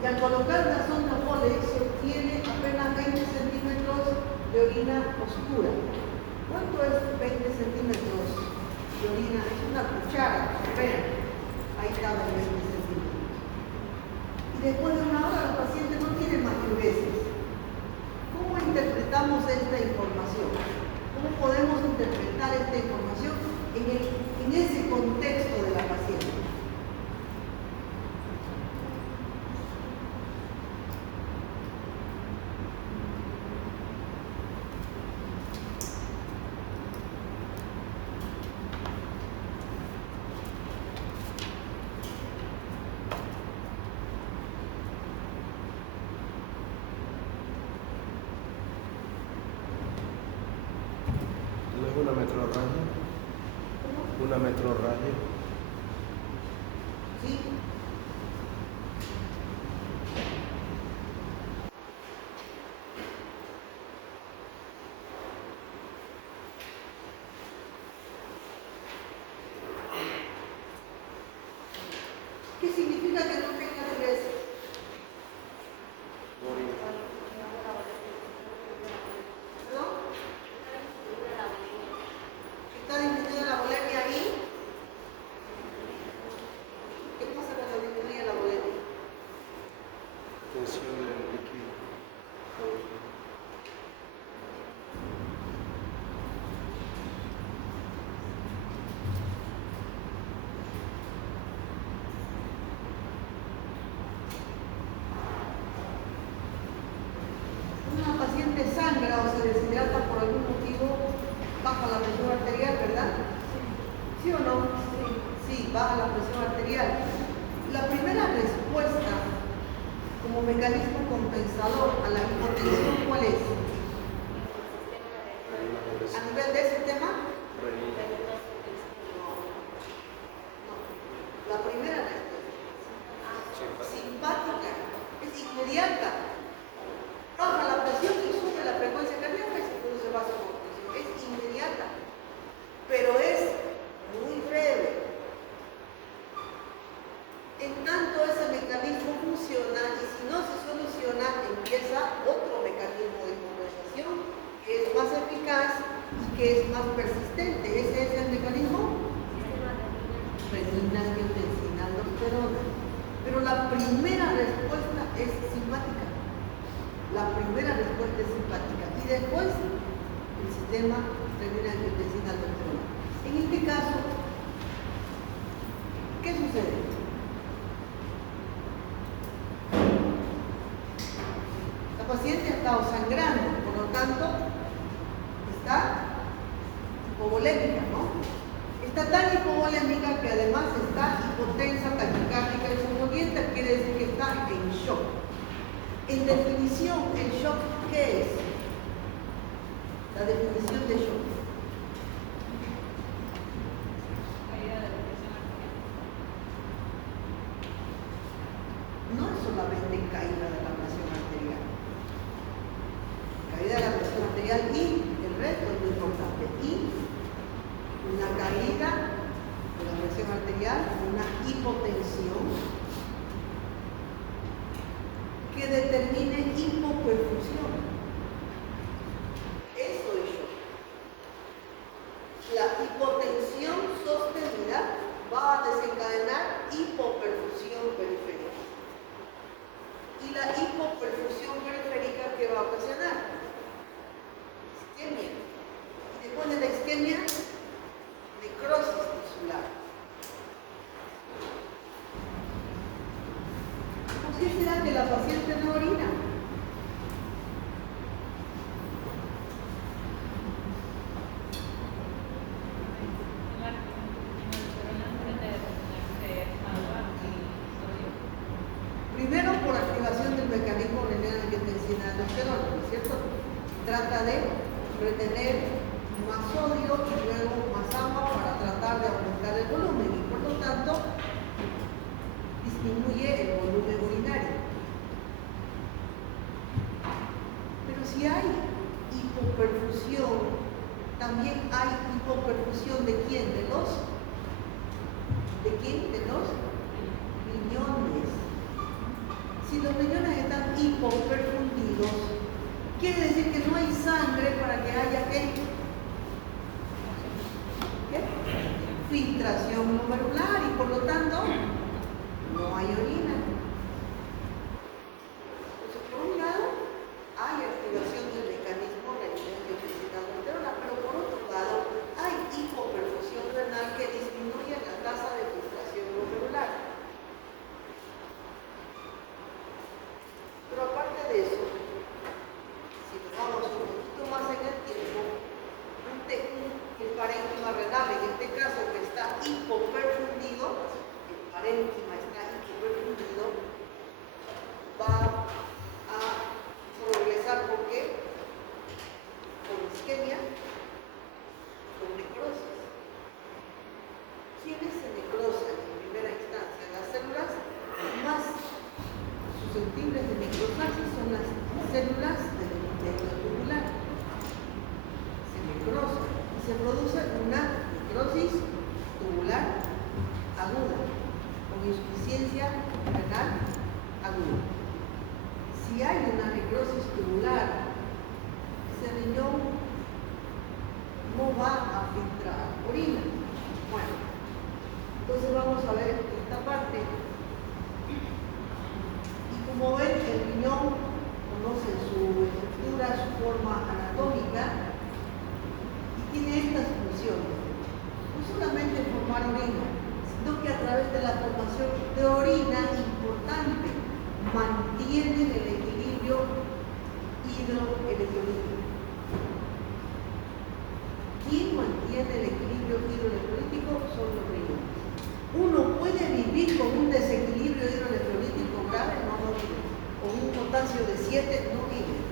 Y al colocar una sonda Foley se obtiene apenas 20 centímetros de orina oscura. ¿Cuánto es 20 centímetros de orina? Es una cuchara, vean. Ahí caben 20 centímetros. Y después de una hora los pacientes no tienen más diuresis. ¿Cómo interpretamos esta información? ¿Cómo podemos interpretar esta información en ese contexto de la paciente? Una metrorragia. Una metrorragia. ¿Sí? ¿Qué significa que no tenga diuresis? ¿Está disminuida la bulimia ahí? ¿Qué pasa cuando disminuye la bulimia? Tensión del líquido. Una paciente sangra o se deshidrata por algún motivo, baja la presión arterial, ¿verdad? ¿Sí o no? Sí, baja la presión arterial. La primera respuesta como mecanismo compensador a la hipotensión, ¿cuál es? A nivel de ese tema, la primera respuesta, simpática, es inmediata. Baja la presión y sube la frecuencia cardíaca y se produce vasoconstricción. Es inmediata, pero es muy breve. En tanto ese mecanismo funciona y si no se soluciona, empieza otro mecanismo de compensación que es más eficaz y que es más persistente. ¿Ese es el mecanismo? Renina, angiotensina, aldosterona. Pero la primera respuesta es simpática. La primera respuesta es simpática. Y después, el sistema renina, angiotensina, aldosterona. En este caso, ¿qué sucede? La paciente ha estado sangrando, por lo tanto, está hipovolémica, ¿no? Está tan hipovolémica que además está hipotensa, taquicárdica y somnolienta, quiere decir que está en shock. En definición, ¿el shock qué es? La definición de shock. No es solamente caída de la presión arterial. Caída de la presión arterial y el resto es muy importante. Y una caída de la presión arterial, una hipotensión que determine hipoperfusión. Eso es shock. La hipotensión sostenida va a desencadenar hipoperfusión periférica. Y la hipoperfusión periférica, ¿qué va a ocasionar? Isquemia. Y después de la isquemia, necrosis tisular. ¿Por qué será que la paciente no orina? Primero por activación del mecanismo renina-angiotensina aldosterona, ¿no es cierto? Trata de retener más sodio y luego más agua para tratar de aumentar el volumen y por lo tanto disminuye el volumen urinario. Pero si hay hipoperfusión, también hay hipoperfusión ¿de quién? ¿De los? ¿De quién? De los riñones. Si los riñones están hipoperfundidos, quiere decir que no hay sangre para que haya ¿qué? Filtración glomerular y por lo tanto no hay orina. Entonces, por un lado, hay activación del mecanismo renal de angiotensina-aldosterona, pero por otro lado, hay hipoperfusión renal que disminuye la tasa de filtración glomerular. Pero aparte de eso, si nos vamos un poquito más en el tiempo, el parénquima renal, en este caso que está hipoperfundido, el parénquima está hipoperfundido, va a progresar ¿por qué? Con isquemia, con necrosis. ¿Quiénes se necrosan en primera instancia? Las células más susceptibles de necrosarse son las células del epitelio tubular. Se necrosan y se produce una necrosis tubular aguda, con insuficiencia renal aguda. Si hay una necrosis tubular, ese riñón no va a filtrar orina. Bueno, entonces vamos a ver esta parte. Y como ven, el riñón conoce su estructura, su forma anatómica y tiene estas funciones. No solamente formar orina, sino que a través de la formación de orina importante mantienen el equilibrio hidroelectrolítico. ¿Quién mantiene el equilibrio hidroelectrolítico? Son los riñones. Uno puede vivir con un desequilibrio hidroelectrolítico grave, no vive. Con un potasio de 7, no vive.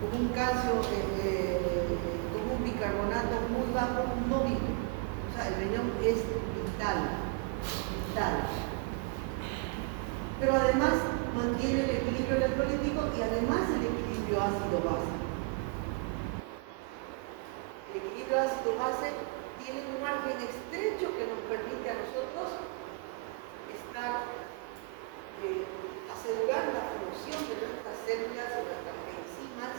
Con un calcio, con un bicarbonato muy bajo, no vive. O sea, el riñón es vital. Pero además mantiene el equilibrio electrolítico y además el equilibrio ácido-base. El equilibrio ácido-base tiene un margen estrecho que nos permite a nosotros asegurar la función de nuestras células o nuestras enzimas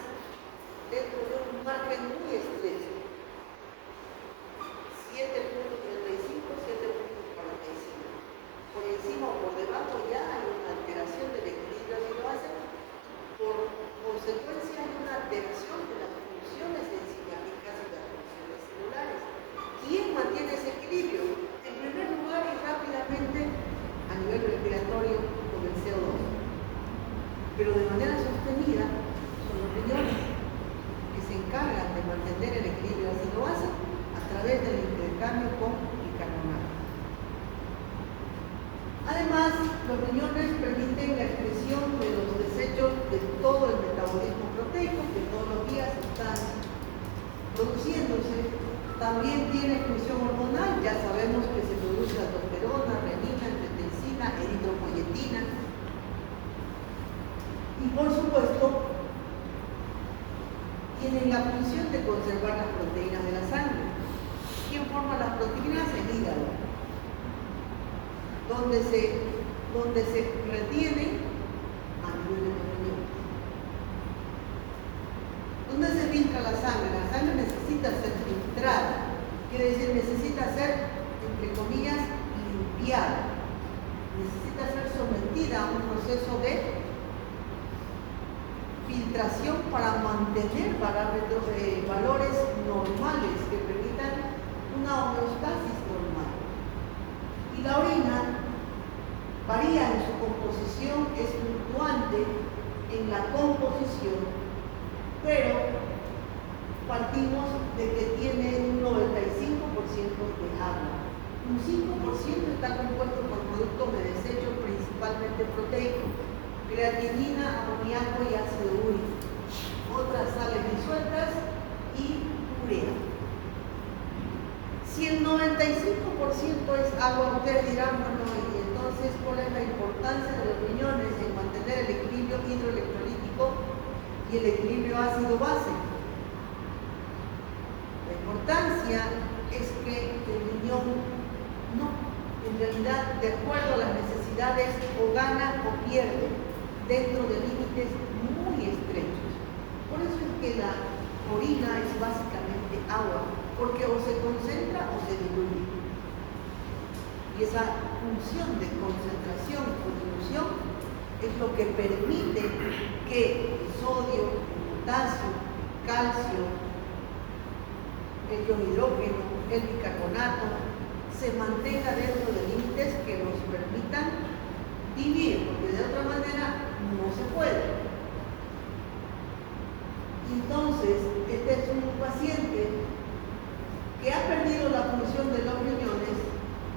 dentro de un margen muy estrecho. 7.35, 7.45. Por encima o por debajo ya hay una alteración del equilibrio ácido-base. Por consecuencia hay una alteración de las funciones enzimáticas y las funciones celulares. ¿Quién mantiene ese equilibrio? En primer lugar y rápidamente a nivel respiratorio con el CO2. Pero de manera sostenida son los riñones que se encargan de mantener el equilibrio ácido-base a través del intercambio con bicarbonato. Además, los riñones permiten la excreción de los desechos de todo el metabolismo proteico que todos los días están produciéndose. También tiene función hormonal, ya sabemos que se produce aldosterona, renina, angiotensina, eritropoyetina. Y por supuesto, tienen la función de conservar las proteínas de la sangre. ¿Quién forma las proteínas? El hígado, donde se retienen a nivel de los riñones. ¿Dónde se filtra la sangre? La sangre necesita ser filtrada, quiere decir necesita ser, entre comillas, limpiada, necesita ser sometida a un proceso de filtración para mantener valores normales que permitan una homeostasis normal. Y la orina varía en su composición, es fluctuante en la composición, pero partimos de que tiene un 95% de agua. Un 5% está compuesto por productos de desecho principalmente proteicos, creatinina, amoníaco y ácido úrico, otras sales disueltas y urea. Si el 95% es agua, ustedes dirán, bueno, y entonces, ¿cuál es la importancia de los riñones en mantener el equilibrio hidroelectrolítico y el equilibrio ácido-base? La importancia es que el riñón no, en realidad, de acuerdo a las necesidades, o gana o pierde. dentro de límites muy estrechos. Por eso es que la orina es básicamente agua, porque o se concentra o se diluye. Y esa función de concentración o dilución es lo que permite que el sodio, el potasio, calcio, el hidrógeno, el bicarbonato se mantenga dentro de límites que nos permitan vivir, porque de otra manera no se puede. Entonces, este es un paciente que ha perdido la función de los riñones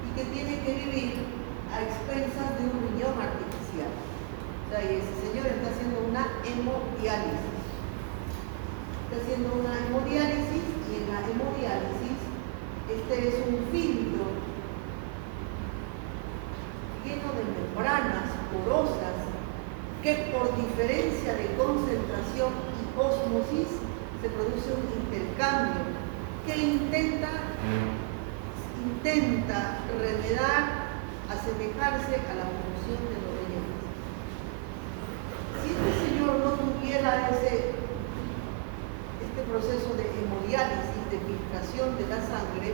y que tiene que vivir a expensas de un riñón artificial. O sea, y ese señor está haciendo una hemodiálisis. Está haciendo una hemodiálisis y en la hemodiálisis este es un filtro lleno de membranas porosas que por diferencia de concentración y ósmosis se produce un intercambio que intenta remedar, asemejarse a la función de los riñones. Si este señor no tuviera este proceso de hemodiálisis, de filtración de la sangre,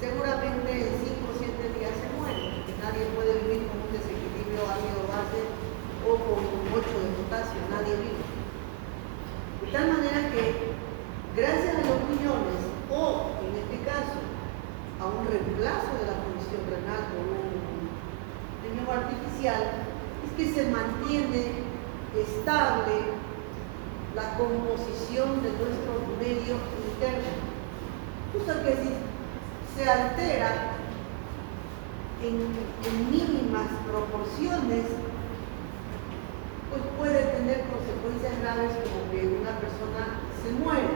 seguramente en 5 o 7 días se muere, porque nadie puede vivir con un desequilibrio ácido-base o con un 8 de potasio, nadie vive. De tal manera que, gracias a los riñones, o en este caso, a un reemplazo de la función renal por un riñón artificial, es que se mantiene estable la composición de nuestro medio interno. Justo que si se altera en mínimas proporciones, pues puede tener consecuencias graves como que una persona se muere.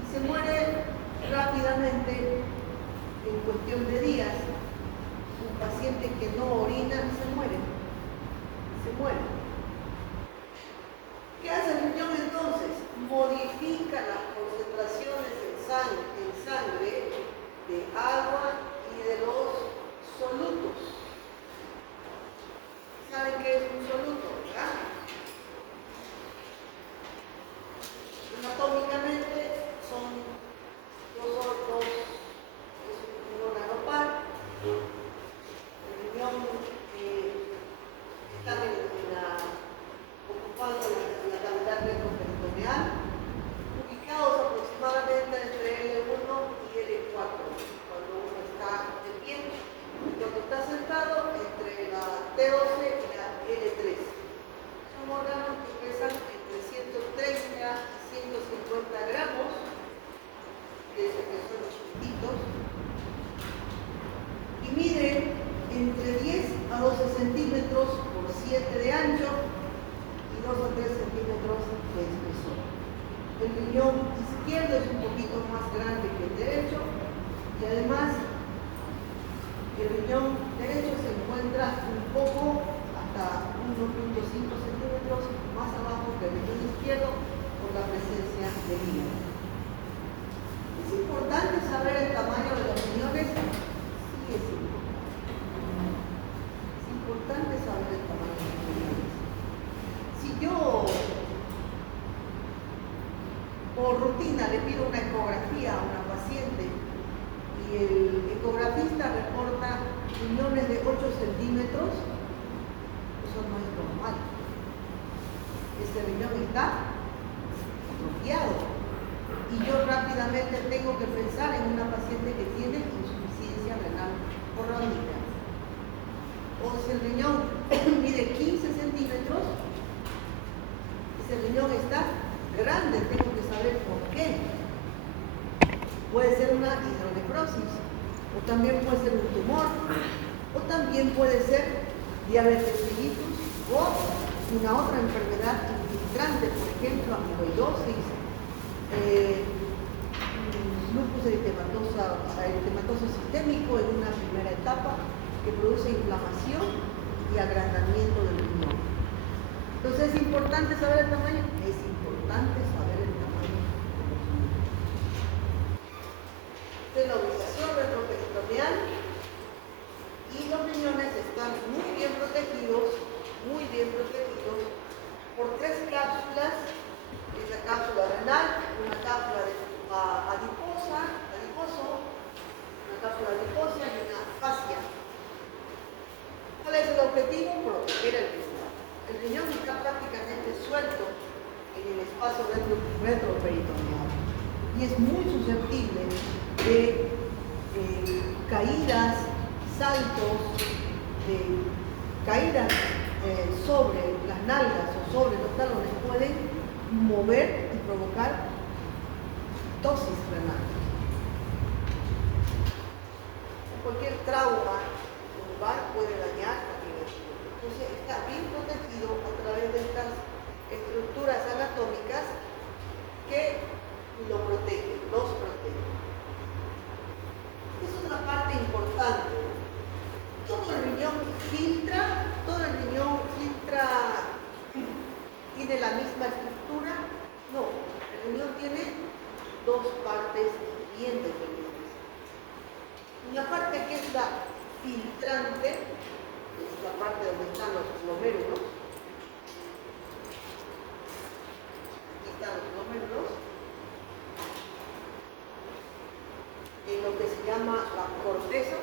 Y se muere rápidamente en cuestión de días. Un paciente que no orina se muere. Se muere. ¿Qué hace el riñón entonces? Modifica las concentraciones en sangre de agua y de los solutos. ¿Saben qué es un soluto? ¿Verdad? Anatómicamente son dos es un órgano par. El riñón está ocupando la cavidad retroperitoneal, ubicados aproximadamente entre L1 y L4, cuando uno está de pie, y cuando está sentado entre la T12 y la L3. Son órganos que pesan entre 130 y 150 gramos, que son chiquititos, y miden entre 10 a 12 centímetros por 7 de ancho, 2 o 3 centímetros de espesor. El riñón izquierdo es un poquito más grande que el derecho y además el riñón derecho se encuentra un poco hasta 1.5 centímetros más abajo que el riñón izquierdo por la presencia del hígado. ¿Es importante saber el tamaño de los riñones? Sí, es importante. Es importante saber el tamaño de los riñones. Si yo por rutina le pido una ecografía a una paciente y el ecografista reporta riñones de 8 centímetros, eso no es normal. Ese riñón está atrofiado y yo rápidamente tengo que pensar en una paciente que tiene insuficiencia renal crónica. O si el riñón mide 15 centímetros, ese riñón está grande, tengo que saber por qué. Puede ser una hidronefrosis, o también puede ser un tumor, o también puede ser diabetes mellitus o una otra enfermedad infiltrante, por ejemplo, amiloidosis, lupus eritematoso sistémico en una primera etapa que produce inflamación y agrandamiento del riñón. Entonces, ¿es importante saber el tamaño? Es importante saber el tamaño de la ubicación retroperitoneal y los riñones están muy bien protegidos paso retroperitoneal y es muy susceptible de caídas, saltos, de caídas sobre las nalgas o sobre los talones, pueden mover y provocar ptosis renal. Cualquier trauma lumbar puede dañar la niveladura. Entonces está bien protegido a través de estas estructuras anatómicas que los protegen. Es otra parte importante. Todo el riñón filtra, ¿tiene la misma estructura? No, el riñón tiene dos partes bien definidas. Una parte que es la filtrante, es la parte donde están los glomérulos. Aquí están los glomérulos. En lo que se llama la corteza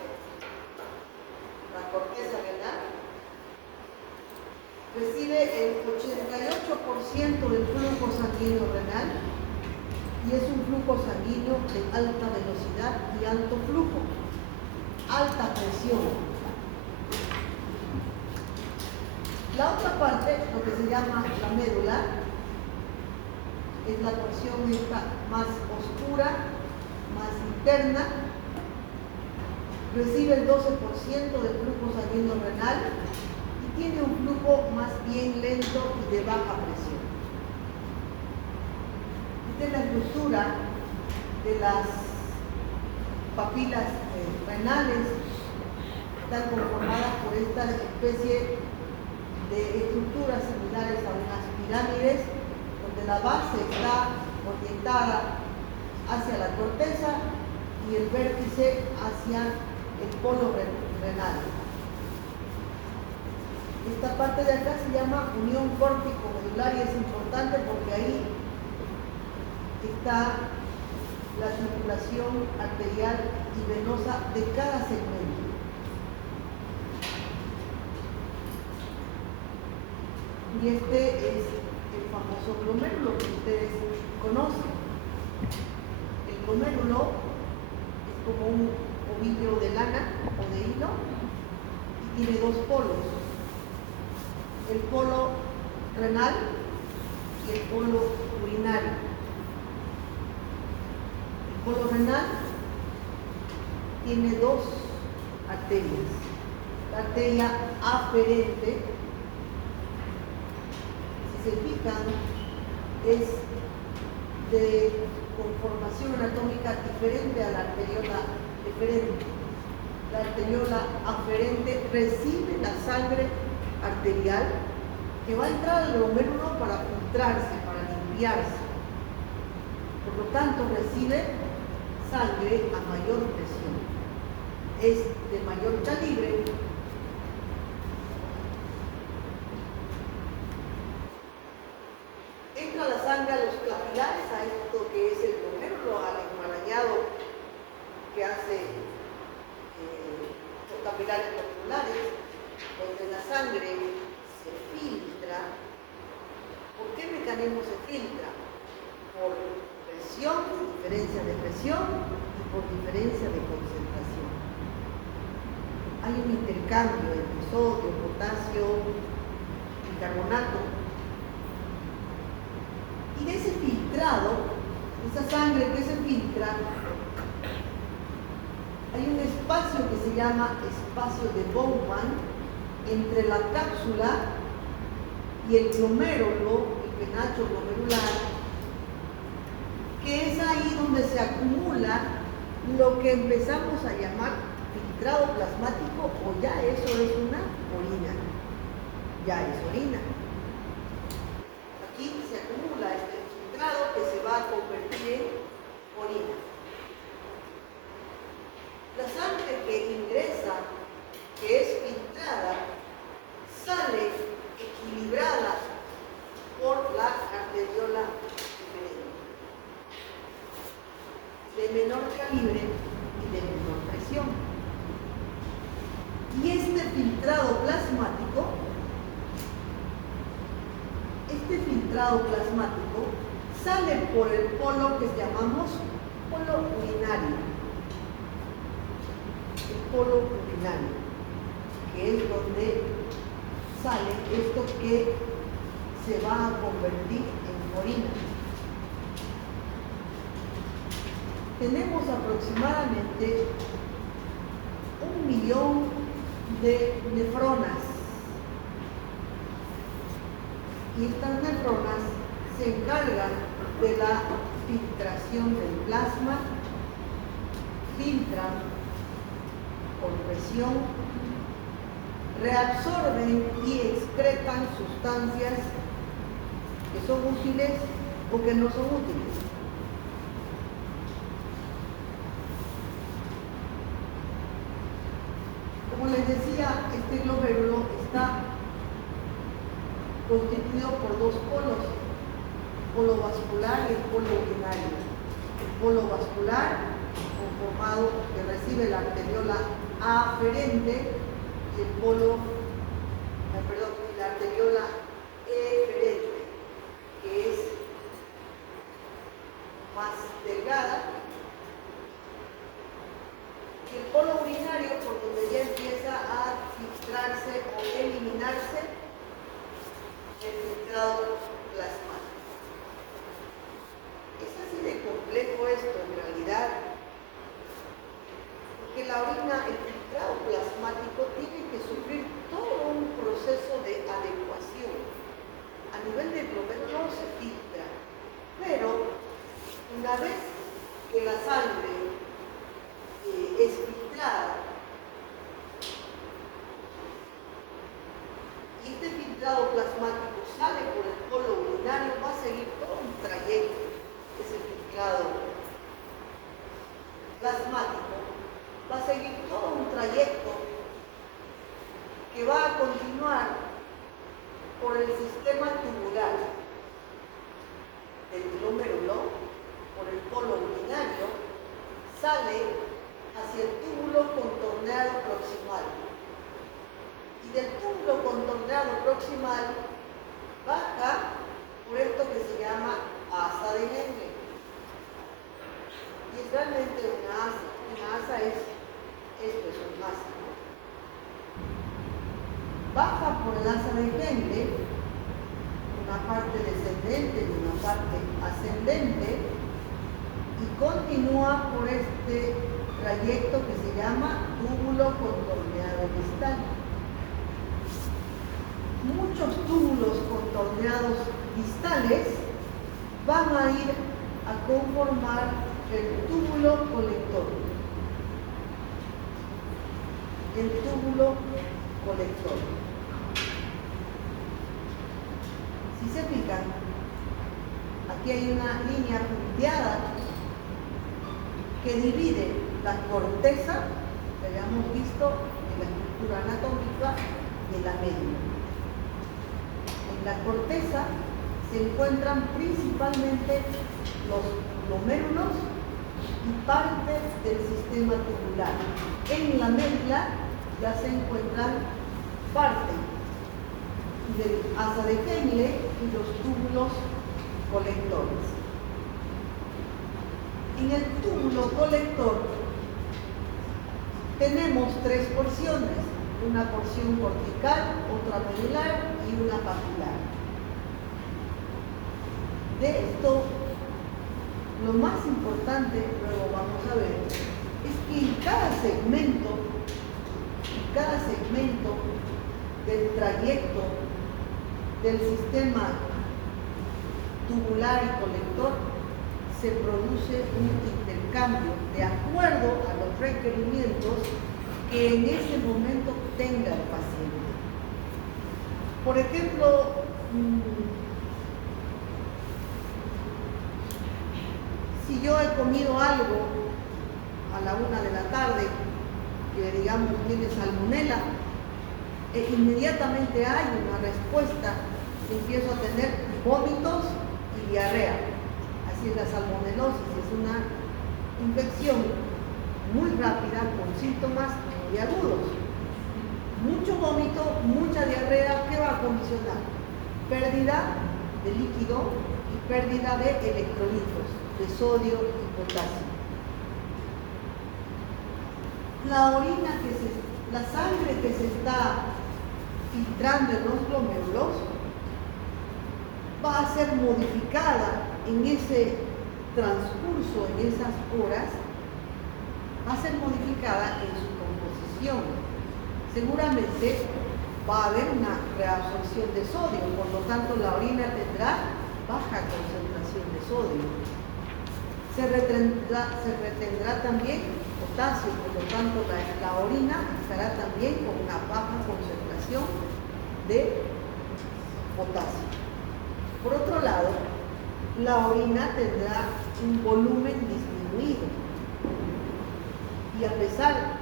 renal, recibe el 88% del flujo sanguíneo renal y es un flujo sanguíneo de alta velocidad y alto flujo, alta presión. La otra parte, lo que se llama la médula, es la porción esta más oscura, más interna, recibe el 12% del flujo sanguíneo renal y tiene un flujo más bien lento y de baja presión. Esta es la estructura de las papilas renales. Están conformadas por esta especie de estructuras similares a unas pirámides, donde la base está orientada hacia la corteza y el vértice hacia el polo renal. Esta parte de acá se llama unión córtico-medular y es importante porque ahí está la circulación arterial y venosa de cada segmento. Y este es el famoso glomérulo que ustedes conocen. El glomérulo es como un ovillo de lana o de hilo y tiene dos polos, el polo renal y el polo urinario. El polo renal tiene dos arterias. La arteria aferente, si se fijan, es de conformación anatómica diferente a la arteriola deferente. La arteriola aferente recibe la sangre arterial que va a entrar al glomérulo para filtrarse, para limpiarse. Por lo tanto, recibe sangre a mayor presión. Es de mayor calibre. Entra la sangre a los capilares, a esto que es el glomérulo, al enmarañado que hace los capilares vasculares, donde la sangre se filtra. ¿Por qué mecanismo se filtra? Por presión, diferencia de presión y por diferencia de concentración. Hay un intercambio entre sodio, potasio y carbonato. Y de ese filtrado, esa sangre que se filtra, hay un espacio que se llama espacio de Bowman entre la cápsula y el glomérulo, el penacho glomerular, que es ahí donde se acumula lo que empezamos a llamar filtrado plasmático, o ya eso es una orina. Ya es orina. Aquí se acumula este filtrado que se va a convertir en orina. La sangre que ingresa, que es filtrada, sale equilibrada por la arteriola deferente, de menor calibre y de menor presión. Y este filtrado plasmático sale por el polo que llamamos polo urinario. El polo urinario, que es donde sale esto que se va a convertir en orina. Tenemos aproximadamente 1 millón de nefronas. Y estas nefronas se encargan de la filtración del plasma, filtran por presión, reabsorben y excretan sustancias que son útiles o que no son útiles. Como les decía, este glomérulo está constituido por dos polos, el polo vascular y el polo urinario. El polo vascular, conformado que recibe la arteriola aferente, y el polo, la arteriola eferente, que es más delgada. Y el polo urinario, por donde ya empieza a filtrarse o eliminarse el filtrado plasmático. Es así de complejo esto en realidad, porque la orina, el filtrado plasmático, tiene que sufrir todo un proceso de adecuación. A nivel del glomérulo se filtra, pero una vez que la sangre es filtrada, y este filtrado plasmático sale por el polo urinario, va a seguir todo un trayecto, ese filtrado plasmático, va a seguir todo un trayecto que va a continuar por el sistema tubular del glomérulo, por el polo urinario, sale hacia el túbulo contorneado proximal. Y del túbulo contorneado proximal baja por esto que se llama asa de Henle. Y es realmente una asa. Una asa es, esto es un asa, ¿no? Baja por el asa de Henle, una parte descendente y una parte ascendente, y continúa por este trayecto que se llama túbulo contorneado distal. Muchos túbulos contorneados distales van a ir a conformar el túbulo colector. El túbulo colector. Si se fijan, aquí hay una línea punteada que divide la corteza, que habíamos visto en la estructura anatómica, de la médula. En la corteza se encuentran principalmente los glomérulos y partes del sistema tubular. En la médula ya se encuentran parte del asa de Henle y los túbulos colectores. En el túbulo colector tenemos tres porciones, una porción cortical, otra medular y una papilar. De esto, lo más importante, luego vamos a ver, es que en cada segmento del trayecto del sistema tubular y colector se produce un intercambio de acuerdo a los requerimientos que en ese momento tenga el paciente. Por ejemplo, si yo he comido algo a la 1 de la tarde, que digamos tiene salmonela, inmediatamente hay una respuesta, empiezo a tener vómitos y diarrea. Así es la salmonelosis, es una infección muy rápida con síntomas muy agudos. Mucho vómito, mucha diarrea, ¿qué va a condicionar? Pérdida de líquido y pérdida de electrolitos, de sodio y potasio. La orina la sangre que se está filtrando en los glomérulos va a ser modificada en ese transcurso, en esas horas, va a ser modificada en su composición. Seguramente va a haber una reabsorción de sodio, por lo tanto la orina tendrá baja concentración de sodio. Se retendrá también potasio, por lo tanto la orina estará también con una baja concentración de potasio. Por otro lado, la orina tendrá un volumen disminuido y a pesar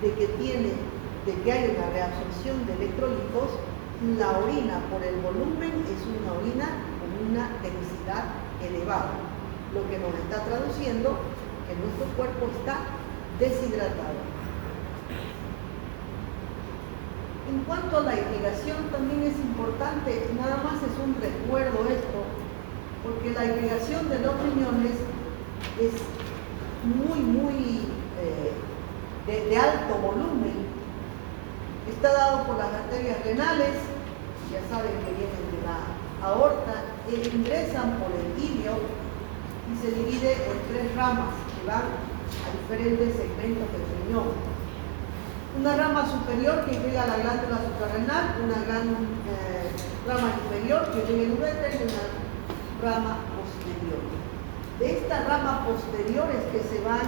de que hay una reabsorción de electrolitos, la orina por el volumen es una orina con una densidad elevada, lo que nos está traduciendo que nuestro cuerpo está deshidratado. En cuanto a la irrigación, también es importante, nada más es un recuerdo esto, porque la irrigación de los riñones es muy de alto volumen. Está dado por las arterias renales, ya saben que vienen de la aorta, ingresan por el ilio y se divide en 3 ramas que van a diferentes segmentos del riñón. Una rama superior que llega a la glándula suprarrenal, una rama inferior que llega al uréter y una rama posterior. De esta rama posteriores que se van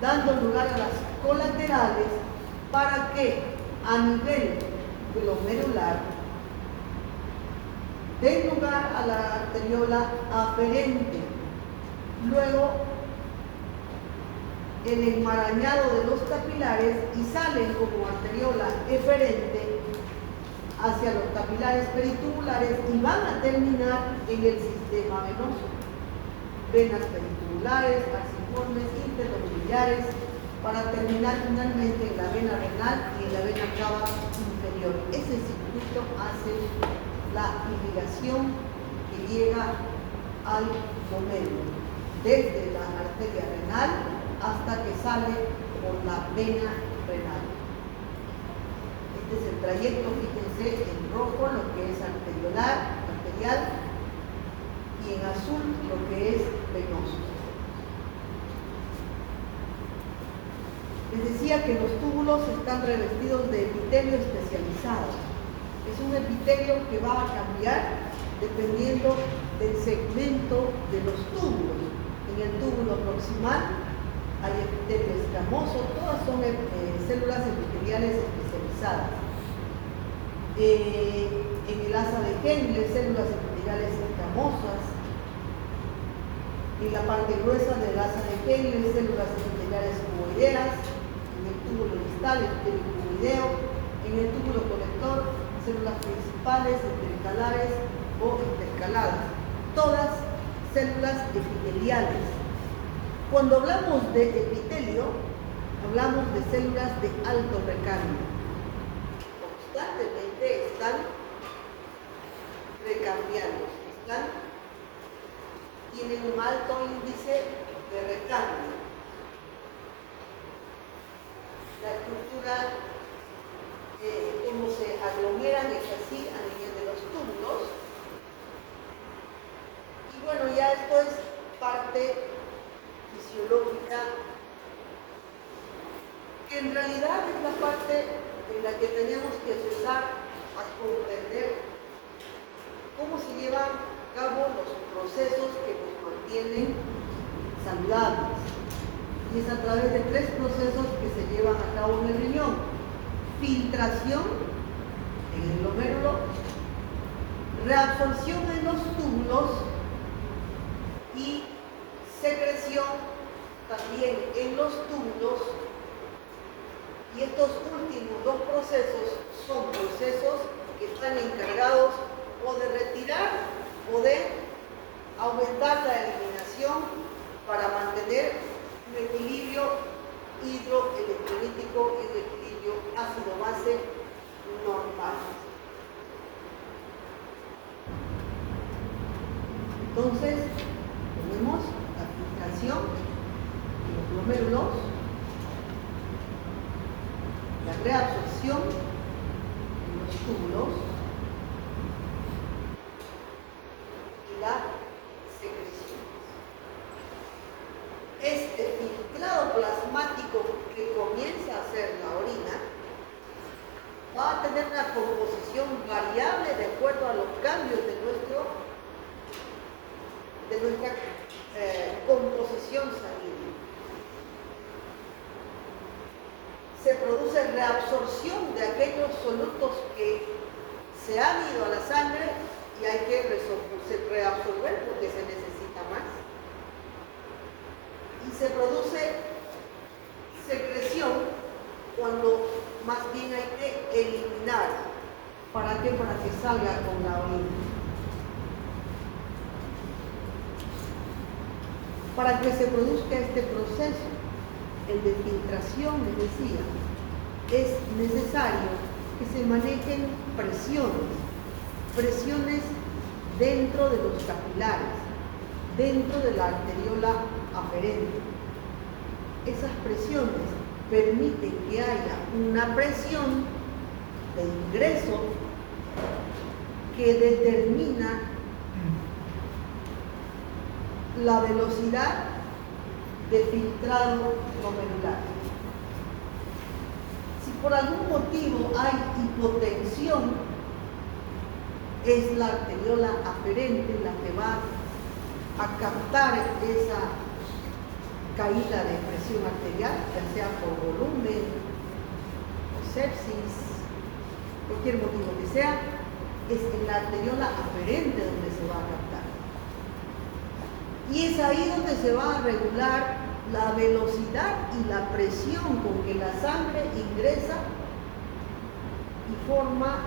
dando lugar a las colaterales para que a nivel glomerular den lugar a la arteriola aferente. Luego el enmarañado de los capilares y salen como arteriola eferente hacia los capilares peritubulares y van a terminar en el sistema venoso. Venas peritubulares, arciformes, interdominicales, para terminar finalmente en la vena renal y en la vena cava inferior. Ese circuito hace la irrigación que llega al glomérulo, desde la arteria renal hasta que sale por la vena renal. Este es el trayecto, fíjense, en rojo lo que es arterial, y en azul lo que es venoso. Les decía que los túbulos están revestidos de epitelio especializado. Es un epitelio que va a cambiar dependiendo del segmento de los túbulos. En el túbulo proximal hay epitelio escamoso, todas son células epiteliales especializadas. En el asa de Henle, células epiteliales escamosas. En la parte gruesa del asa de Henle, células epiteliales cuboideas. En el túbulo distal, epitelio cuboideo. En el túbulo colector, células principales, intercalares o intercaladas. Todas células epiteliales. Cuando hablamos de epitelio, hablamos de células de alto recambio. Constantemente están recambiando, tienen un alto índice de recambio. La estructura, cómo se aglomeran, es así a nivel de los túbulos. Y bueno, ya esto es parte fisiológica, que en realidad es la parte en la que tenemos que empezar a comprender cómo se llevan a cabo los procesos que nos mantienen saludables. Y es a través de 3 procesos que se llevan a cabo en el riñón: filtración en el glomérulo, reabsorción en los túbulos y secreción también en los túbulos. Y estos últimos 2 procesos son procesos que están encargados o de retirar o de aumentar la eliminación para mantener un equilibrio hidroelectrolítico y un equilibrio ácido-base normal. Entonces, tenemos la filtración de los glomérulos, la reabsorción de los túbulos y la secreción. Este filtrado plasmático que comienza a hacer la orina va a tener una composición variable de acuerdo a los cambios de nuestra composición sanguínea. Se produce reabsorción de aquellos solutos que se han ido a la sangre y hay que reabsorber porque se necesita más. Y se produce secreción cuando más bien hay que eliminar. ¿Para qué? Para que salga con la orina. Para que se produzca este proceso, el de filtración, les decía, es necesario que se manejen presiones dentro de los capilares, dentro de la arteriola aferente. Esas presiones permiten que haya una presión de ingreso que determina la velocidad de filtrado glomerular. Si por algún motivo hay hipotensión, es la arteriola aferente la que va a captar esa caída de presión arterial, ya sea por volumen, o sepsis, cualquier motivo que sea, es en la arteriola aferente donde se va a captar. Y es ahí donde se va a regular la velocidad y la presión con que la sangre ingresa y forma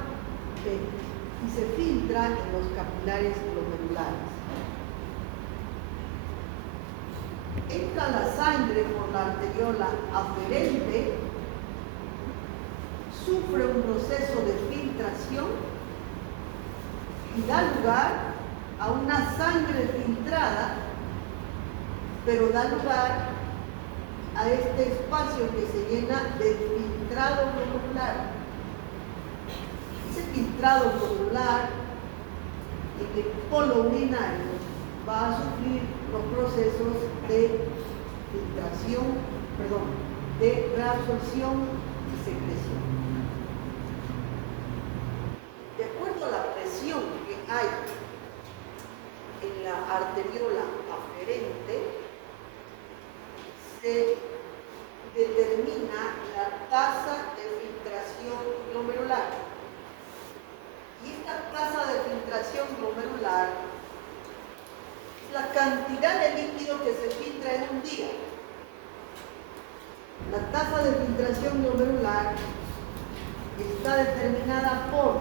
y se filtra en los capilares glomerulares. Entra la sangre por la arteriola aferente, sufre un proceso de filtración y da lugar a una sangre filtrada, pero da lugar a este espacio que se llena de filtrado glomerular. Ese filtrado glomerular en el polo urinario va a sufrir los procesos de filtración, de reabsorción y secreción. De acuerdo a la presión que hay en la arteriola aferente, se determina la tasa de filtración glomerular. Y esta tasa de filtración glomerular es la cantidad de líquido que se filtra en un día. La tasa de filtración glomerular está determinada por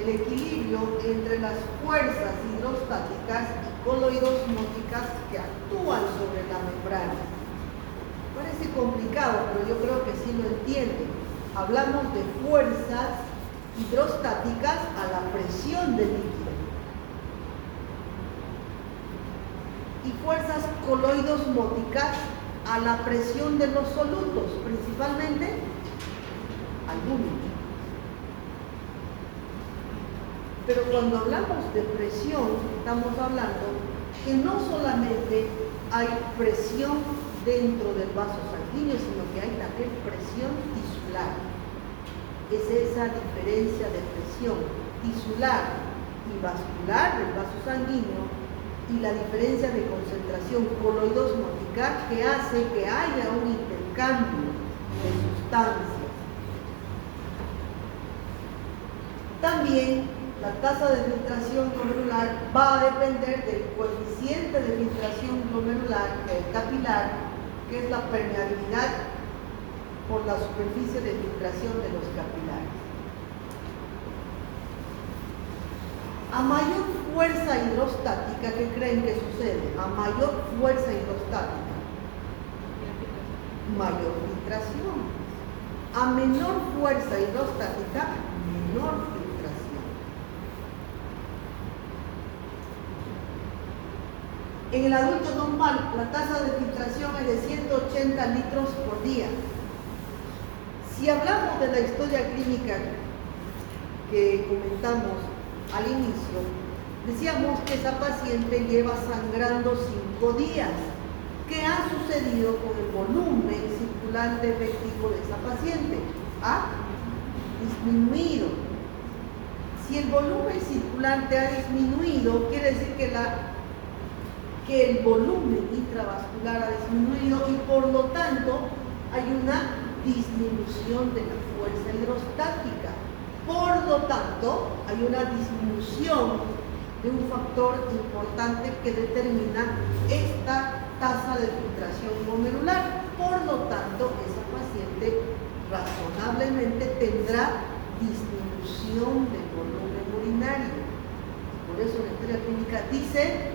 el equilibrio entre las fuerzas hidrostáticas y coloidosmóticas que actúan sobre la membrana. Parece complicado, pero yo creo que sí lo entienden. Hablamos de fuerzas hidrostáticas a la presión del líquido y fuerzas coloidosmóticas a la presión de los solutos, principalmente albúmina. Pero cuando hablamos de presión, estamos hablando que no solamente hay presión dentro del vaso sanguíneo, sino que hay también presión tisular. Es esa diferencia de presión tisular y vascular del vaso sanguíneo y la diferencia de concentración coloidosmótica que hace que haya un intercambio de sustancias. También la tasa de filtración glomerular va a depender del coeficiente de filtración glomerular capilar, que es la permeabilidad por la superficie de filtración de los capilares. A mayor fuerza hidrostática, ¿qué creen que sucede? A mayor fuerza hidrostática, mayor filtración. A menor fuerza hidrostática, menor filtración. En el adulto normal, la tasa de filtración es de 180 litros por día. Si hablamos de la historia clínica que comentamos al inicio, decíamos que esa paciente lleva sangrando 5 días. ¿Qué ha sucedido con el volumen circulante efectivo de esa paciente? Ha disminuido. Si el volumen circulante ha disminuido, quiere decir que el volumen intravascular ha disminuido y por lo tanto hay una disminución de la fuerza hidrostática. Por lo tanto, hay una disminución de un factor importante que determina esta tasa de filtración glomerular. Por lo tanto, esa paciente razonablemente tendrá disminución del volumen urinario. Por eso la historia clínica dice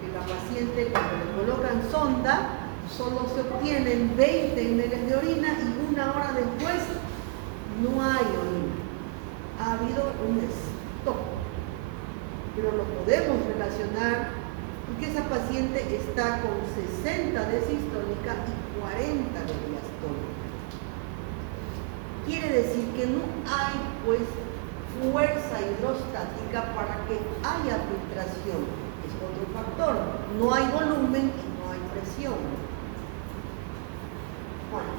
que la paciente, cuando le colocan sonda, solo se obtienen 20 ml de orina y 1 hora después no hay orina. Ha habido un stop. Pero lo podemos relacionar porque esa paciente está con 60 de sistólica y 40 de diastólica. Quiere decir que no hay pues fuerza hidrostática para que haya filtración. Es otro factor. No hay volumen y no hay presión. Bueno.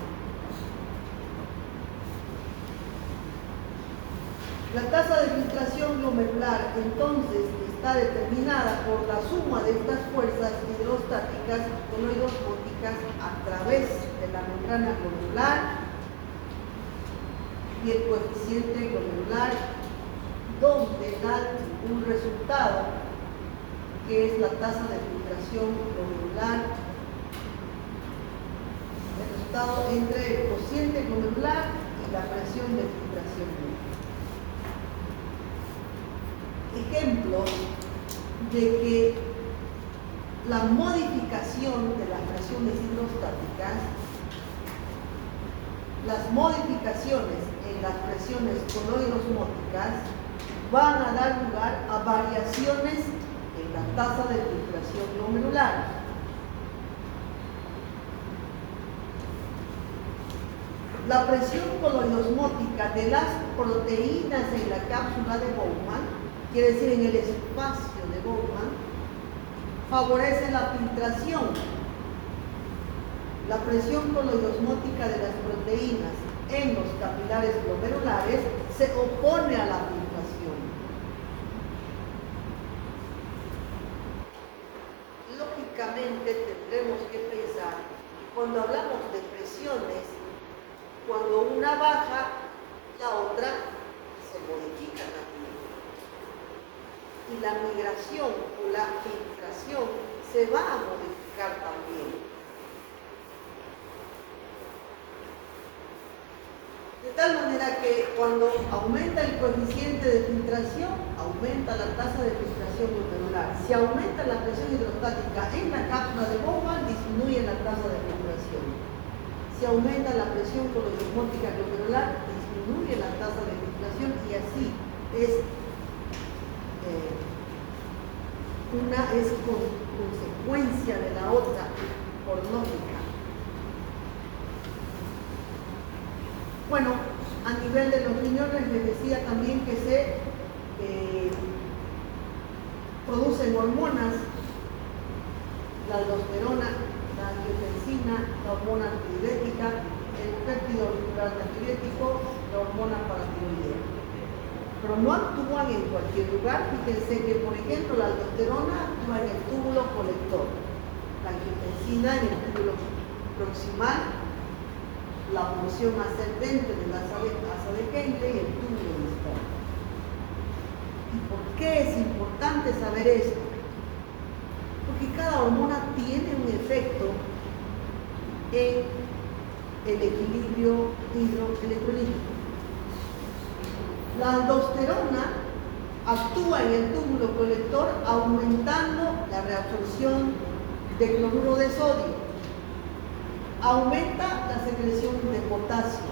La tasa de filtración glomerular entonces está determinada por la suma de estas fuerzas hidrostáticas coloidosmóticas a través de la membrana glomerular y el coeficiente glomerular, donde da un resultado que es la tasa de filtración glomerular, el resultado entre el cociente glomerular y la presión de filtración glomerular. Ejemplos de que la modificación de las presiones hidrostáticas, las modificaciones en las presiones coloidosmóticas van a dar lugar a variaciones en la tasa de filtración glomerular. La presión coloidosmótica de las proteínas en la cápsula de Bowman, quiere decir en el espacio de Bowman, favorece la filtración. La presión coloidosmótica de las proteínas en los capilares glomerulares se opone a la filtración. Lógicamente tendremos que pensar que cuando hablamos de presiones, cuando una baja, la otra se modifica también. Y la migración o la filtración se va a modificar también. De tal manera que cuando aumenta el coeficiente de filtración, aumenta la tasa de filtración glomerular. Si aumenta la presión hidrostática en la cápsula de Bowman, disminuye la tasa de filtración. Si aumenta la presión coloidosmótica glomerular, disminuye la tasa de filtración y así es una es consecuencia de la otra por lógica. Bueno, a nivel de los riñones les decía también que se producen hormonas, la aldosterona, la angiotensina, la hormona antidiurética, el péptido auricular antidiurético, la hormona paratiroidea. Pero no actúan en cualquier lugar. Fíjense que, por ejemplo, la aldosterona actúa en el túbulo colector, la angiotensina en el túbulo proximal, la porción ascendente de la asa de Henle y el túbulo distal. ¿Y por qué es importante saber esto? Porque cada hormona tiene un efecto en el equilibrio hidroelectrolítico. La aldosterona actúa en el túbulo colector aumentando la reabsorción de cloruro de sodio. Aumenta la secreción de potasio.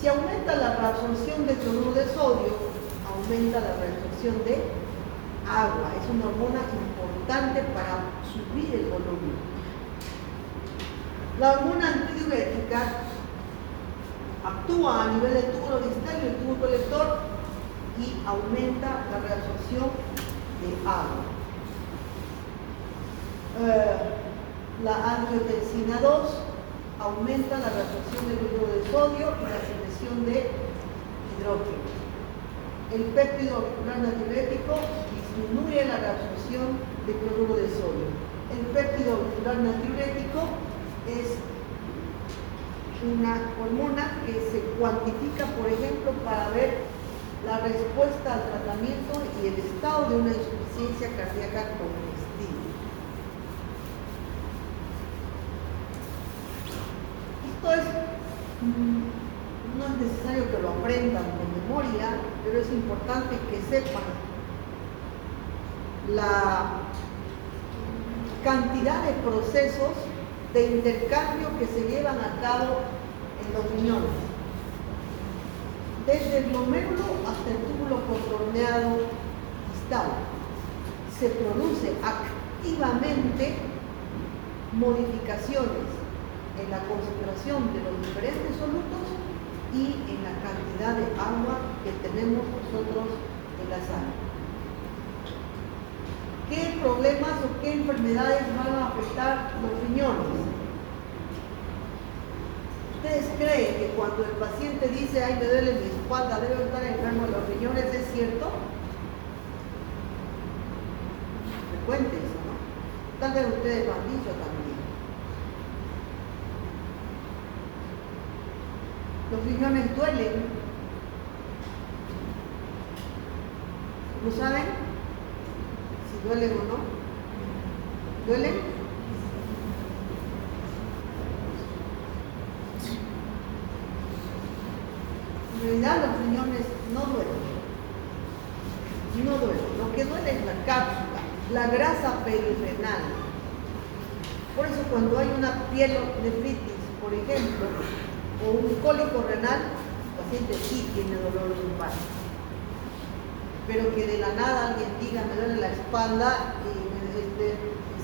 Si aumenta la reabsorción de cloruro de sodio, aumenta la reabsorción de agua. Es una hormona importante para subir el volumen. La hormona antidiurética actúa a nivel del túbulo distal y el túbulo colector y aumenta la reabsorción de agua. La angiotensina 2 aumenta la reabsorción del cloruro de sodio y la secreción de hidrógeno. El péptido auricular natriurético disminuye la reabsorción de cloruro de sodio. El péptido auricular natriurético es una hormona que se cuantifica, por ejemplo, para ver la respuesta al tratamiento y el estado de una insuficiencia cardíaca congestiva. No es necesario que lo aprendan de memoria, pero es importante que sepan la cantidad de procesos de intercambio que se llevan a cabo en los riñones. Desde el glomérulo hasta el túbulo contorneado distal se produce activamente modificaciones en la concentración de los diferentes solutos y en la cantidad de agua que tenemos nosotros en la sangre. ¿Qué problemas o qué enfermedades van a afectar los riñones? ¿Ustedes creen que cuando el paciente dice, ay, me duele mi espalda, debe estar enfermo de los riñones? ¿Es cierto? Frecuente eso, ¿no? Tal vez ustedes lo han dicho también. Los riñones duelen. ¿Lo saben? Si duelen o no. ¿Duelen? En realidad los riñones no duelen. No duelen. Lo que duele es la cápsula, la grasa perirenal. Por eso cuando hay una pielonefritis, por ejemplo, o un cólico renal, el paciente sí tiene dolor lumbar. Pero que de la nada alguien diga, me duele la espalda y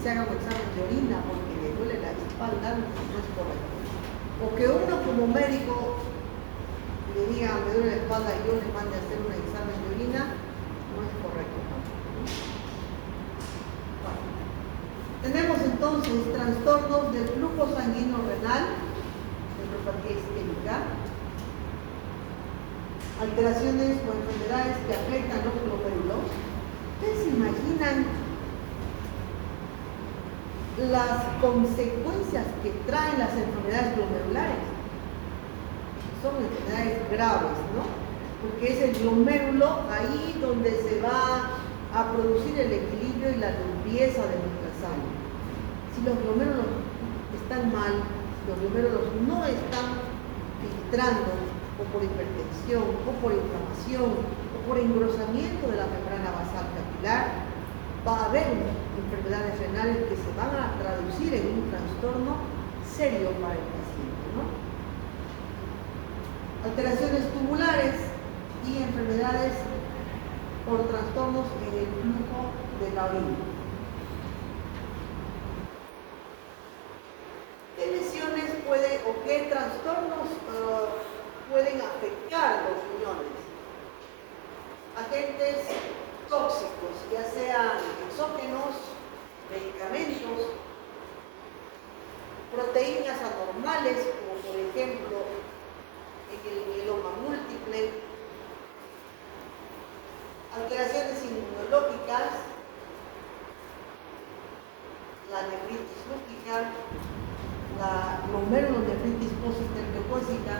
se haga un examen de orina porque le duele la espalda, no es correcto. O que uno como médico le diga, me duele la espalda y yo le mande a hacer un examen de orina, no es correcto. Bueno. Tenemos entonces trastornos del flujo sanguíneo renal, nefropatía isquémica, alteraciones o enfermedades que afectan los glomérulos. ¿Ustedes se imaginan las consecuencias que traen las enfermedades glomerulares? Son enfermedades graves, ¿no? Porque es el glomérulo ahí donde se va a producir el equilibrio y la limpieza de nuestra sangre. Si los glomérulos están mal, los glomérulos no están filtrando, o por hipertensión, o por inflamación, o por engrosamiento de la membrana basal capilar, va a haber enfermedades renales que se van a traducir en un trastorno serio para el paciente, ¿no? Alteraciones tubulares y enfermedades por trastornos en el flujo de la orina. ¿Qué lesiones o qué trastornos pueden afectar los riñones? Agentes tóxicos, ya sean exógenos, medicamentos, proteínas anormales, como por ejemplo en el mieloma múltiple, alteraciones inmunológicas, la nefritis lúpica, la glomerulonefritis postestreptocócica,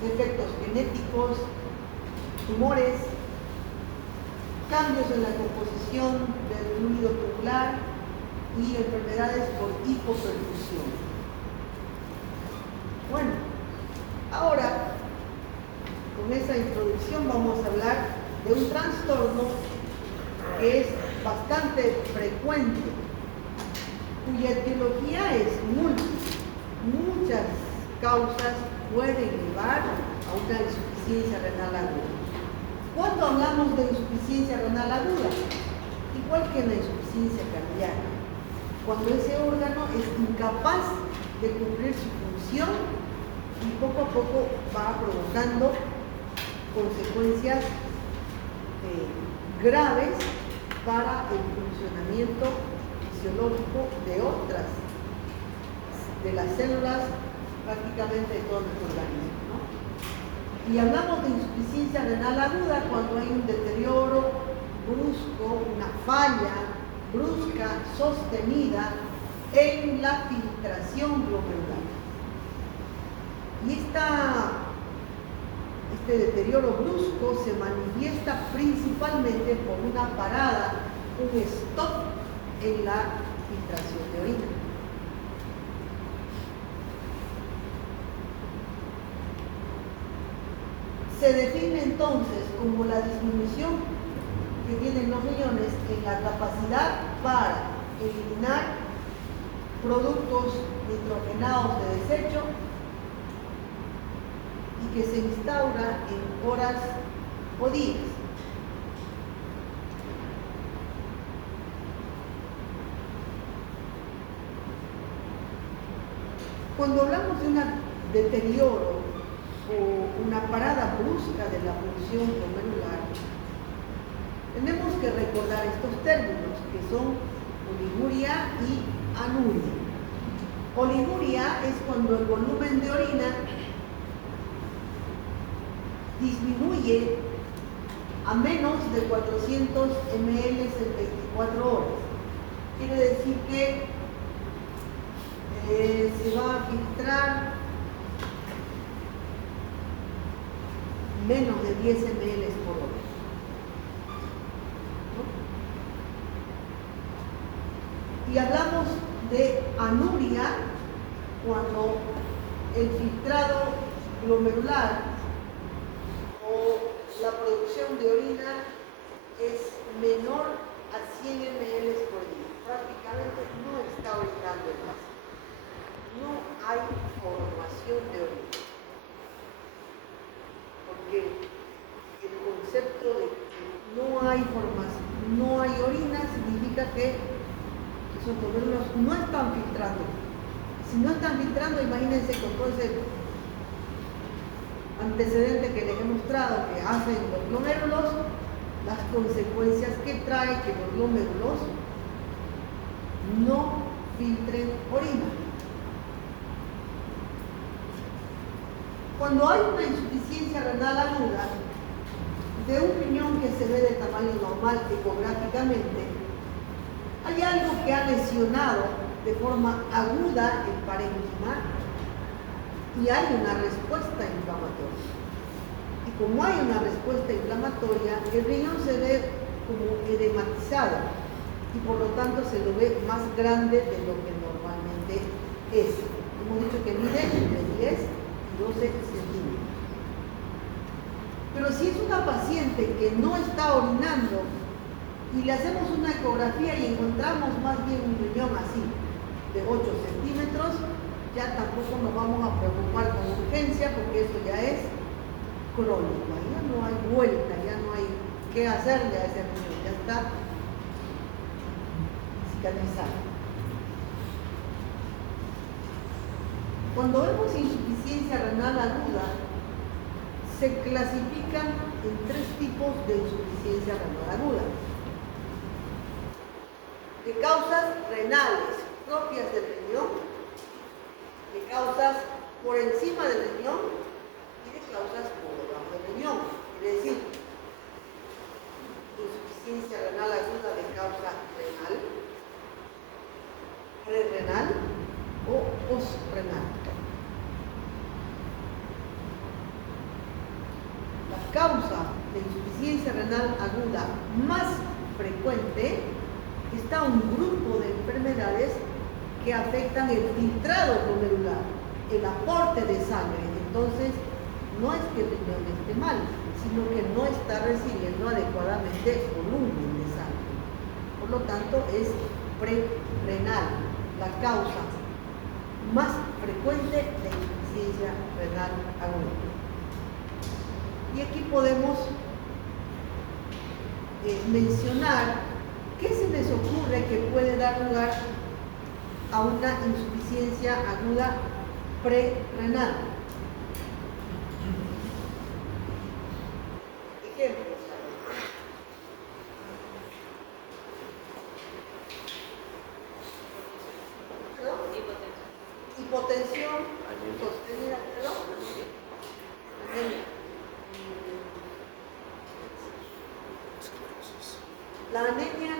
defectos genéticos, tumores, cambios en la composición del fluido tubular y enfermedades por hipoperfusión. Bueno, ahora, con esa introducción vamos a hablar de un trastorno que es bastante frecuente, cuya etiología es múltiple. Muchas causas pueden llevar a una insuficiencia renal aguda. ¿Cuándo hablamos de insuficiencia renal aguda? igual que en la insuficiencia cardíaca, cuando ese órgano es incapaz de cumplir su función y poco a poco va provocando consecuencias graves para el funcionamiento fisiológico de las células prácticamente de todo nuestro organismo, ¿no? Y hablamos de insuficiencia renal aguda cuando hay un deterioro brusco, una falla brusca, sostenida en la filtración glomerular. Y este deterioro brusco se manifiesta principalmente por una parada, un stop en la filtración de orina. Se define entonces como la disminución que tienen los riñones en la capacidad para eliminar productos nitrogenados de desecho y que se instaura en horas o días. Cuando hablamos de un deterioro o una parada brusca de la función glomerular, tenemos que recordar estos términos que son oliguria y anuria. Oliguria es cuando el volumen de orina disminuye a menos de 400 ml en 24 horas. Quiere decir que se va a filtrar menos de 10 ml por hora. ¿No? Y hablamos de anuria cuando el filtrado glomerular o la producción de orina es menor a 100 ml por día. Prácticamente no está orinando el más. No hay formación de orina. Porque el concepto de que no hay formación, no hay orina, significa que esos glomérulos no están filtrando. Si no están filtrando, imagínense con todo ese antecedente que les he mostrado que hacen los glomérulos, las consecuencias que trae que los glomérulos no filtren orina. Cuando hay una insuficiencia renal aguda de un riñón que se ve de tamaño normal ecográficamente, hay algo que ha lesionado de forma aguda el parénquima y hay una respuesta inflamatoria. Y como hay una respuesta inflamatoria, el riñón se ve como edematizado y por lo tanto se lo ve más grande de lo que normalmente es. Hemos dicho que mide entre 10 y 12 centímetros. Pero si es una paciente que no está orinando y le hacemos una ecografía y encontramos más bien un riñón así, de 8 centímetros, ya tampoco nos vamos a preocupar con urgencia porque eso ya es crónico, ya no hay vuelta, ya no hay qué hacerle a ese riñón, ya está cicatrizado. Cuando vemos insuficiencia renal aguda, se clasifican en 3 tipos de insuficiencia renal aguda. De causas renales propias del riñón, de causas por encima del riñón y de causas por debajo del riñón. Es decir, insuficiencia renal aguda de causa renal, prerrenal o postrenal. La causa de insuficiencia renal aguda más frecuente está un grupo de enfermedades que afectan el filtrado glomerular, el aporte de sangre. Entonces, no es que el riñón esté mal, sino que no está recibiendo adecuadamente volumen de sangre. Por lo tanto, es prerrenal, la causa más frecuente de insuficiencia renal aguda. Y aquí podemos mencionar ¿qué se les ocurre que puede dar lugar a una insuficiencia aguda prerrenal? Ejemplos. ¿No? Hipotensión sostenida, ¿no? Anemia. La anemia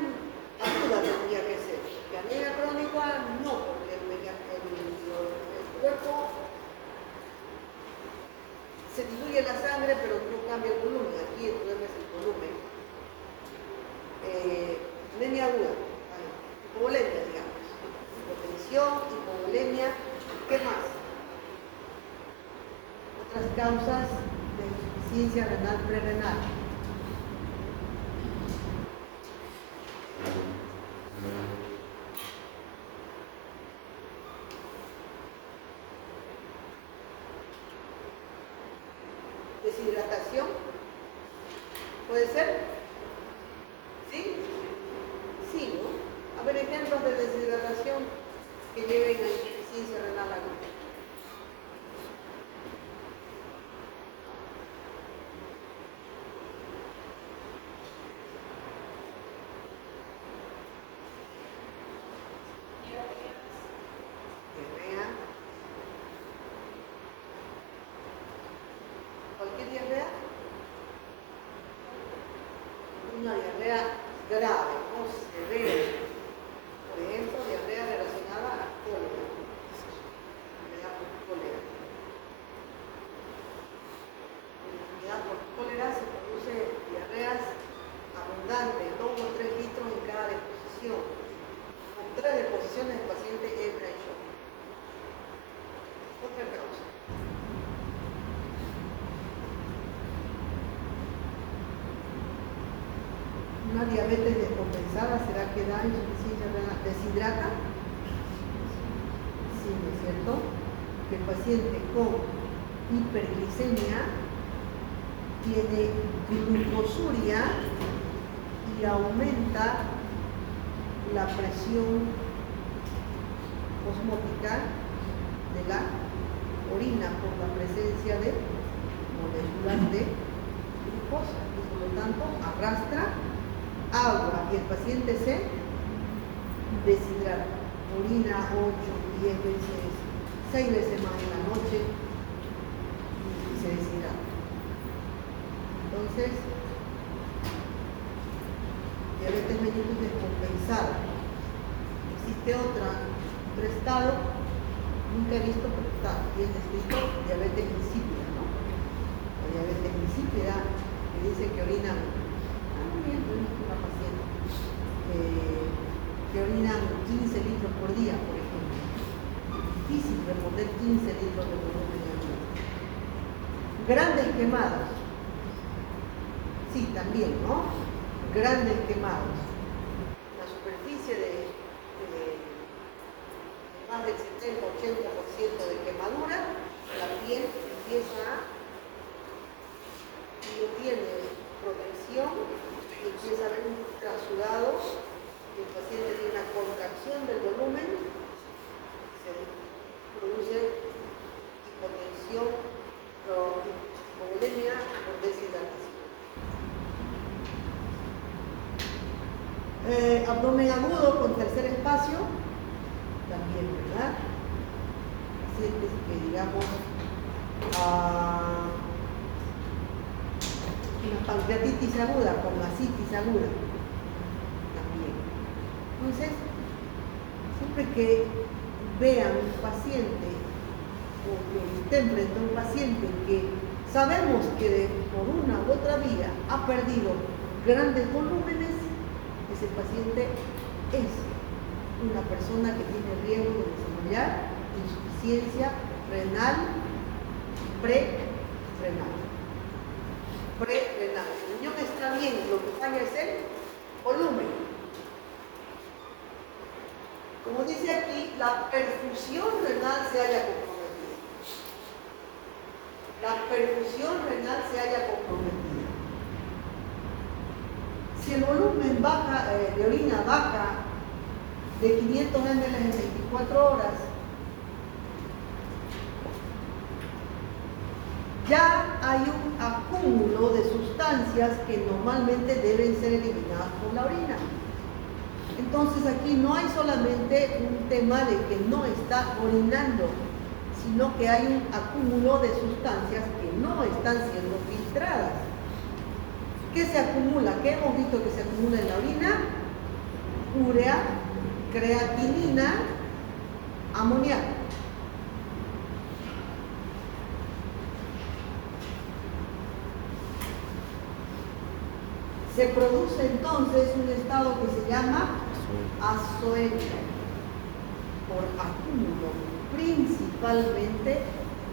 aguda tendría que ser, la anemia crónica no, porque el cuerpo se diluye la sangre, pero no cambia el volumen. Aquí el problema es el volumen. Anemia aguda, hipovolemia, digamos. Hipotensión, hipovolemia, ¿qué más? Otras causas de insuficiencia renal prerrenal. Deshidratación, ¿puede ser? ¿Sí? Sí, ¿no? A ver, ejemplos de deshidratación que lleven a insuficiencia renal aguda. Diarrea. ¿Cualquier diarrea? Una diarrea grave, no severa. Por ejemplo, diarrea relacionada a cólera. Diarrea por cólera. En enfermedad por cólera se produce diarreas abundantes, 2 o 3 litros en cada deposición. Con 3 deposiciones el paciente entra en shock. Otra causa. Una diabetes descompensada, ¿será que da insuficiencia renal? ¿Deshidrata? Sí, ¿no es cierto? Que el paciente con hiperglicemia tiene glucosuria y aumenta la presión osmótica de la orina por la presencia de moléculas de glucosa y por lo tanto arrastra agua y el paciente se deshidrata. Orina 8, 10 veces, 6 veces más en la noche y se deshidrata. Entonces, diabetes mellitus descompensada. Existe otro estado, nunca he visto, pero está bien descrito, diabetes insípida, ¿no? La diabetes insípida, que dice que orina, muy bien, una paciente, que orinan 15 litros por día, por ejemplo. Difícil responder 15 litros de volumen al día. Grandes quemados. Sí, también, ¿no? Grandes quemados. La superficie de más del 70-80% de quemadura, la piel empieza a, no tiene protección, empieza a haber un trasudado, el paciente tiene una contracción del volumen, se produce hipotensión, hipovolemia por deshidratación. Abdomen agudo con tercer espacio, también, ¿verdad? Pacientes que digamos una pancreatitis aguda con asitis aguda, también. Entonces, siempre que vean un paciente o que estén frente a un paciente que sabemos que por una u otra vía ha perdido grandes volúmenes, ese paciente es una persona que tiene riesgo de desarrollar insuficiencia renal prerrenal. Prerrenal. El riñón está bien, lo que falla es el volumen. Como dice aquí, la perfusión renal se halla comprometida. La perfusión renal se halla comprometida. Si el volumen de orina baja de 500 ml en 24 horas, ya hay un acúmulo de sustancias que normalmente deben ser eliminadas por la orina. Entonces aquí no hay solamente un tema de que no está orinando, sino que hay un acúmulo de sustancias que no están siendo filtradas. ¿Qué se acumula? ¿Qué hemos visto que se acumula en la orina? Urea, creatinina, amoníaco. Se produce entonces un estado que se llama azoemia, por acúmulo principalmente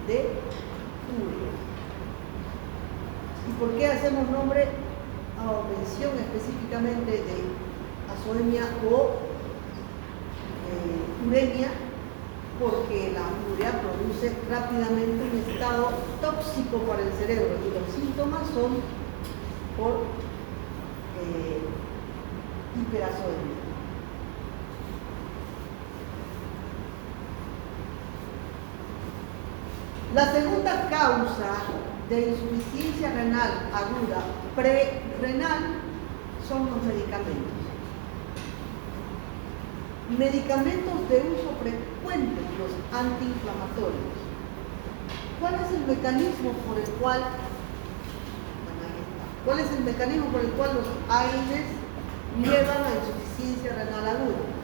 de urea. ¿Y por qué hacemos nombre o mención específicamente de azoemia o uremia? Porque la urea produce rápidamente un estado tóxico para el cerebro y los síntomas son por hiperazoemia. La segunda causa de insuficiencia renal aguda prerrenal son los medicamentos. Medicamentos de uso frecuente, los antiinflamatorios. ¿Cuál es el mecanismo por el cual los AINES llevan a insuficiencia renal aguda?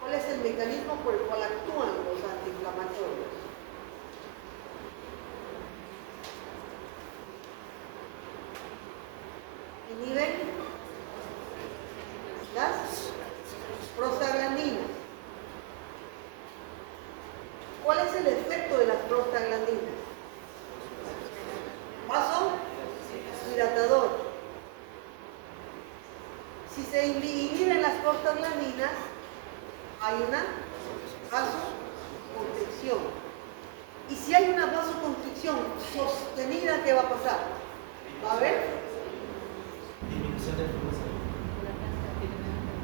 ¿Cuál es el mecanismo por el cual actúan los antiinflamatorios? Inhiben las prostaglandinas. ¿Cuál es el efecto de las prostaglandinas? Vasodilatador. Si se inhiben las prostaglandinas, hay una vasoconstricción. Y si hay una vasoconstricción sostenida, ¿qué va a pasar? ¿Va a haber?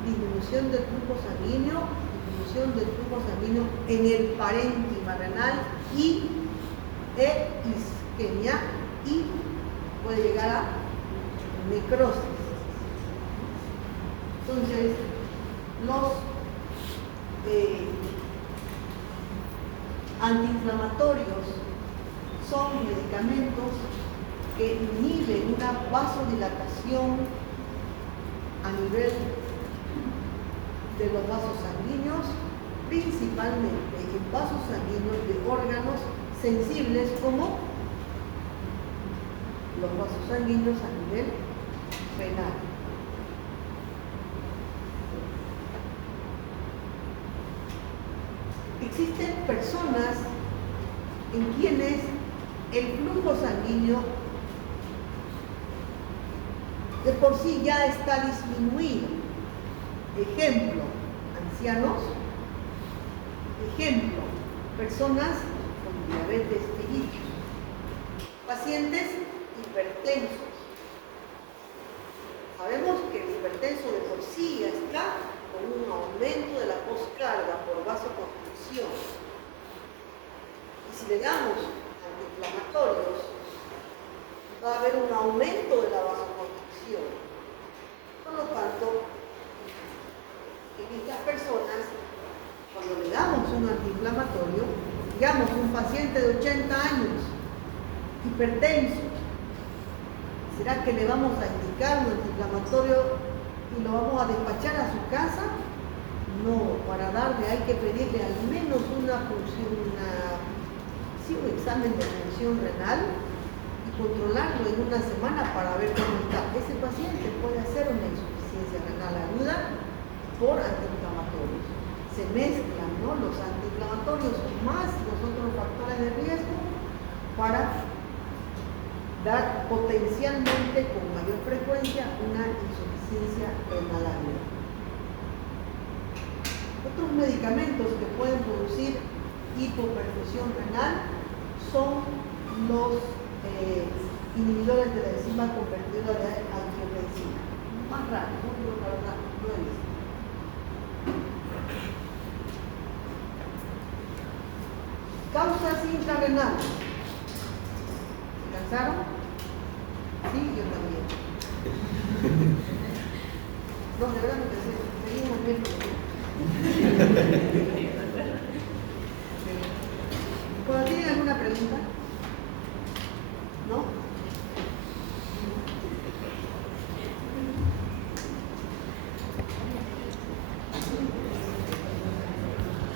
Disminución del flujo sanguíneo en el parénquima renal y isquemia y puede llegar a necrosis. Entonces, los antiinflamatorios son medicamentos que inhiben una vasodilatación a nivel de los vasos sanguíneos, principalmente en vasos sanguíneos de órganos sensibles como los vasos sanguíneos a nivel renal. Existen personas en quienes el flujo sanguíneo de por sí ya está disminuido. Ejemplo, ancianos. Ejemplo, personas con diabetes mellitus. Pacientes hipertensos. Sabemos que el hipertenso de por sí ya está con un aumento de la poscarga por vasoconstricción. Y si le damos antiinflamatorios, va a haber un aumento de la vasoconstricción. Por lo tanto, en estas personas, cuando le damos un antiinflamatorio, digamos un paciente de 80 años, hipertenso, ¿será que le vamos a indicar un antiinflamatorio y lo vamos a despachar a su casa? No, para darle hay que pedirle al menos un examen de función renal y controlarlo en una semana para ver cómo está. Ese paciente puede hacer una insuficiencia renal aguda por antiinflamatorios. Se mezclan, ¿no?, los antiinflamatorios más los otros factores de riesgo para dar potencialmente con mayor frecuencia una insuficiencia insuficiencia renal aguda. Otros medicamentos que pueden producir hipoperfusión renal son los inhibidores de la enzima convertidora de angiotensina. Más raro, ¿no? Pero la verdad no he visto. Causas intrarrenales. ¿Se cansaron? Sí, yo también. No, de verdad no pensé. Seguimos bien. ¿Tienen alguna pregunta?